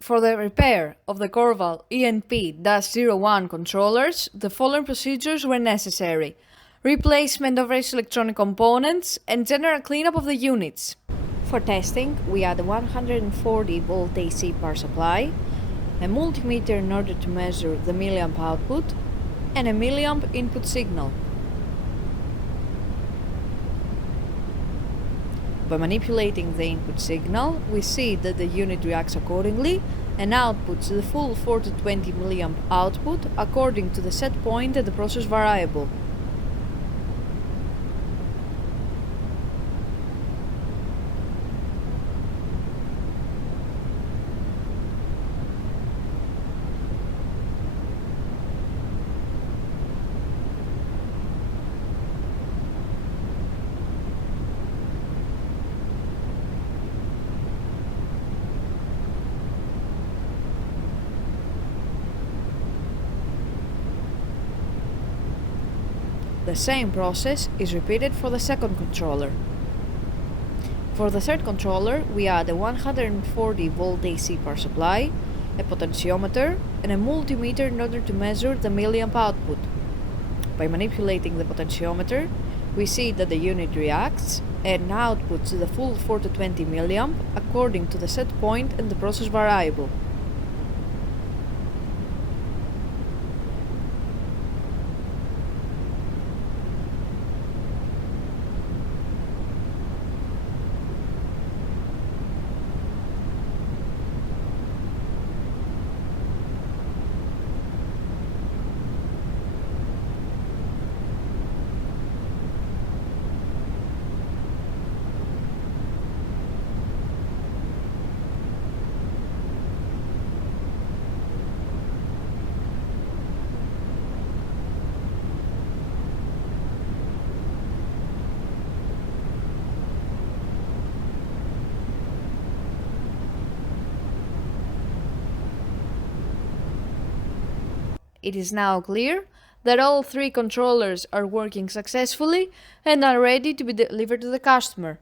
For the repair of the Korval E&P-01 controllers, the following procedures were necessary: replacement of various electronic components and general cleanup of the units. For testing, we add a 140-volt AC power supply, a multimeter in order to measure the milliamp output, and a milliamp input signal. By manipulating the input signal, we see that the unit reacts accordingly and outputs the full 420 milliamp output according to the set point and the process variable. The same process is repeated for the second controller. For the third controller, we add a 140-volt AC power supply, a potentiometer, and a multimeter in order to measure the milliamp output. By manipulating the potentiometer, we see that the unit reacts and outputs the full 420 milliamp according to the set point and the process variable. It is now clear that all three controllers are working successfully and are ready to be delivered to the customer.